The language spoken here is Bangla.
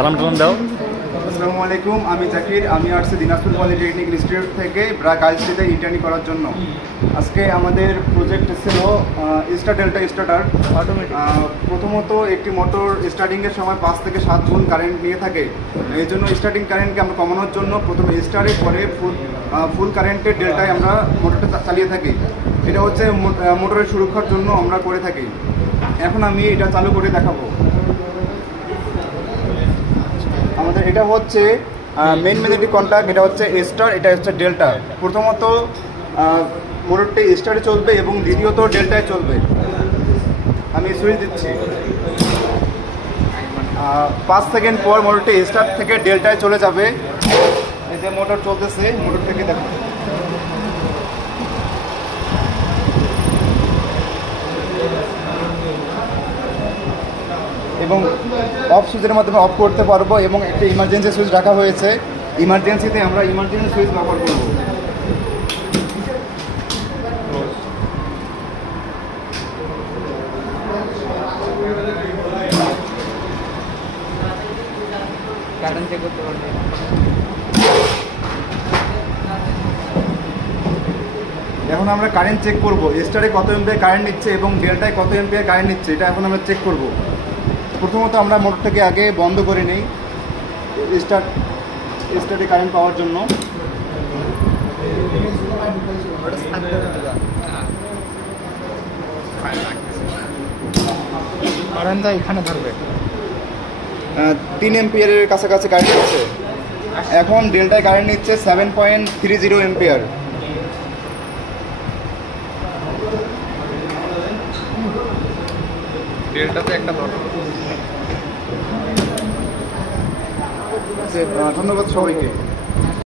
সালাম টালাম দাও। আসসালামু আলাইকুম, আমি জাকির। আমি আসছি দিনাজপুর পলিটেকনিক ইনস্টিটিউট থেকে ব্র্যাক আইসিতে ইন্টার্নি করার জন্য। আজকে আমাদের প্রজেক্ট ছিল স্টার ডেল্টা স্টার্টার। প্রথমত একটি মোটর স্টার্টিংয়ের সময় 5 থেকে 7 গুণ কারেন্ট নিয়ে থাকে। এই জন্য স্টার্টিং কারেন্টকে আমরা কমানোর জন্য প্রথমে স্টারে পরে ফুল কারেন্টের ডেল্টায় আমরা মোটরটা চালিয়ে থাকি। এটা হচ্ছে মোটরের সুরক্ষার জন্য আমরা করে থাকি। এখন আমি এটা চালু করে দেখাবো। আমাদের এটা হচ্ছে মেইন ম্যাগনেটিক কন্ট্যাক্ট, এটা হচ্ছে স্টার, এটা হচ্ছে ডেল্টা। প্রথমত মোটরটি স্টারে চলবে এবং দ্বিতীয়ত ডেল্টায় চলবে। আমি সুইচ দিচ্ছি। 5 সেকেন্ড পর মোটরটি স্টার থেকে ডেল্টায় চলে যাবে। এই যে মোটর চলতেছে, মোটর থেকে দেখো। এবং অফ সুইচের মাধ্যমে অফ করতে পারবো এবং একটা ইমার্জেন্সি সুইচ রাখা হয়েছে। ইমার্জেন্সিতে আমরা ইমার্জেন্সি সুইচ ব্যবহার করব। এখন আমরা কারেন্ট চেক করব, স্টারে কত এম্পিয়ার কারেন্ট নিচ্ছে এবং ডেল্টায় কত এম্পিয়ার কারেন্ট নিচ্ছে, এটা এখন আমরা চেক করব। প্রথমত আমরা মোটরটাকে আগে বন্ধ করে নিই স্টারে কারেন্ট পাওয়ার জন্য। এখানে ধরবে 3 এম্পিয়ারের কাছাকাছি কারেন্ট নিচ্ছে। এখন ডেল্টায় কারেন্ট নিচ্ছে 7.30 এম্পিয়ার। ডেল্টাতে একটা ধন্যবাদ সবাইকে।